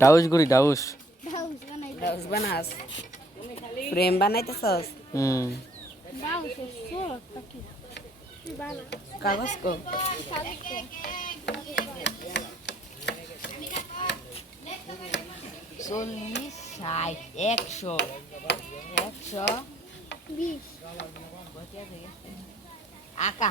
ডাউস গুড়ি ডাউস। ডাউস বানাস। ফ্রেম বানাইতেছস? হুম। কাগজ কো। চল্লিশ ষাট একশো। একশো। বিশ। আকা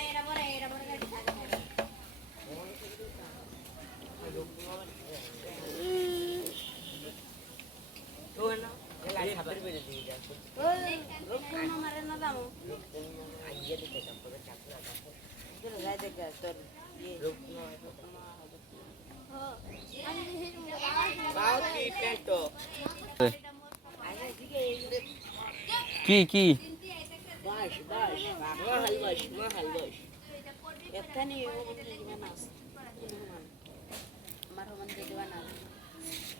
কি কি? এখানে আমার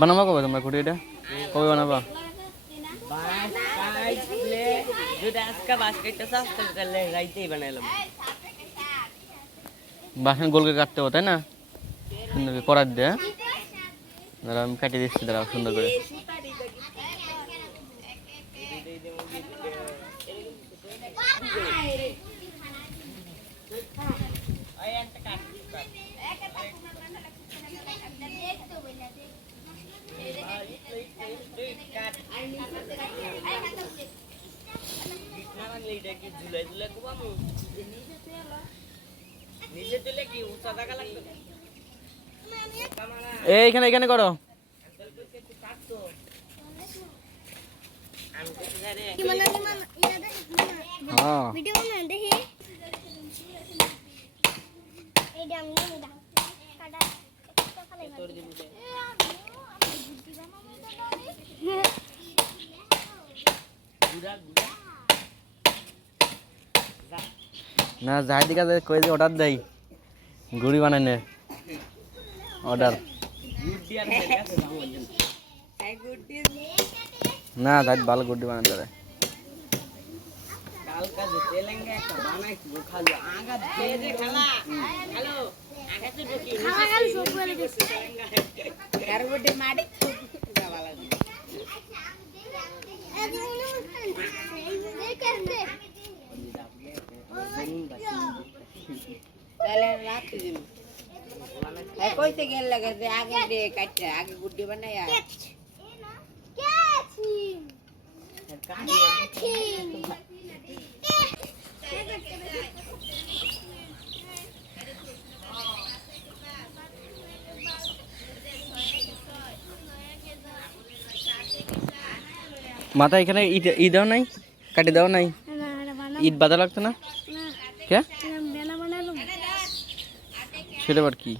বানাবা কবে তোমরা গুড়ি এটা? কবে বানাবা? বাসন গোলকে কাটতে হবে, তাই না? সুন্দর করে করার দিয়ে হ্যাঁ? দাঁড়া আমি কাটিয়ে দিচ্ছি দাঁড়া সুন্দর করে। ঝুলাই ঝুলাই ঘুমাবো নিচে তুলে কি উঁচা টাকা লাগবে এই এখানে করো। হ্যাঁ। গুড়া গুড়া। না যাই দিকে কই যে অর্ডার দেই গুড়ি অর্ডার কাছে বলছেন এই গুড্ডি না যাই ভালো গুড়ি বানাই দিব খালো আগা দিয়ে দে খালা হ্যালো আগা তো ঢুকি খাওয়া গেল সব বলে দিছি কার গুড্ডি মাডি যাওয়া লাগবে তাহলে কইতে গেল লাগে যে আগে দে কাটতে আগে গুড্ডি বানাই আর মাথা এখানে ইট ই দাও নাই? কাটি দাও নাই? ইট বাঁধা লাগতো না? কে? সেটা আবার কি?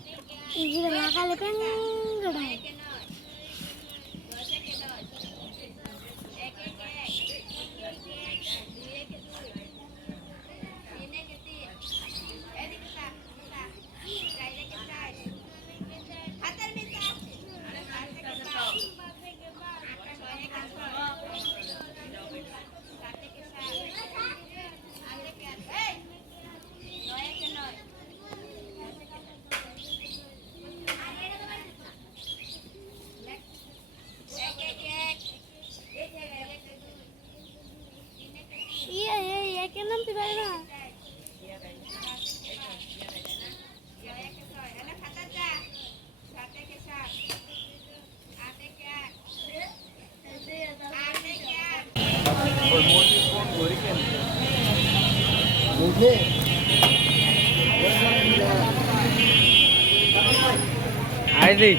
লাগালে পেন আইজি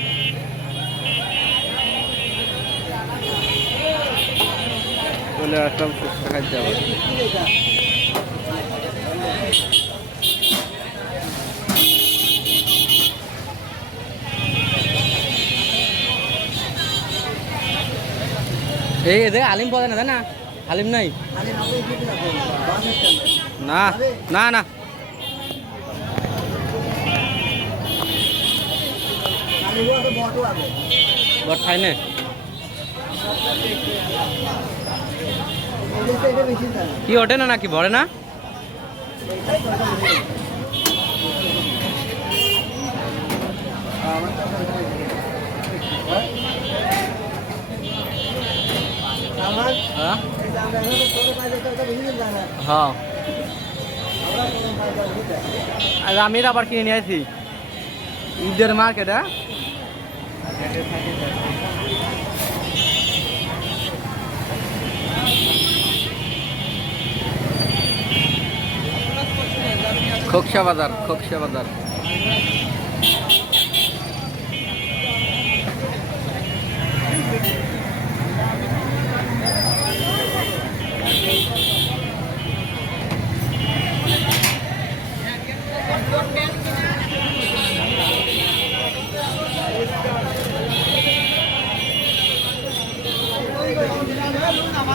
চলে আসলাম ফুচকা খাইতে আবার এই এদের আলিম পাওয়া যায় না তাই না আলিম নাই না না না বট খাই না। কি ওঠে না নাকি? ভরে না? হ্যাঁ? হ্যাঁ। আর আমি আবার কিনে নিয়ে আসি ঈদের মার্কেট হ্যাঁ? Kokşa Bazar, Kokşa Bazar.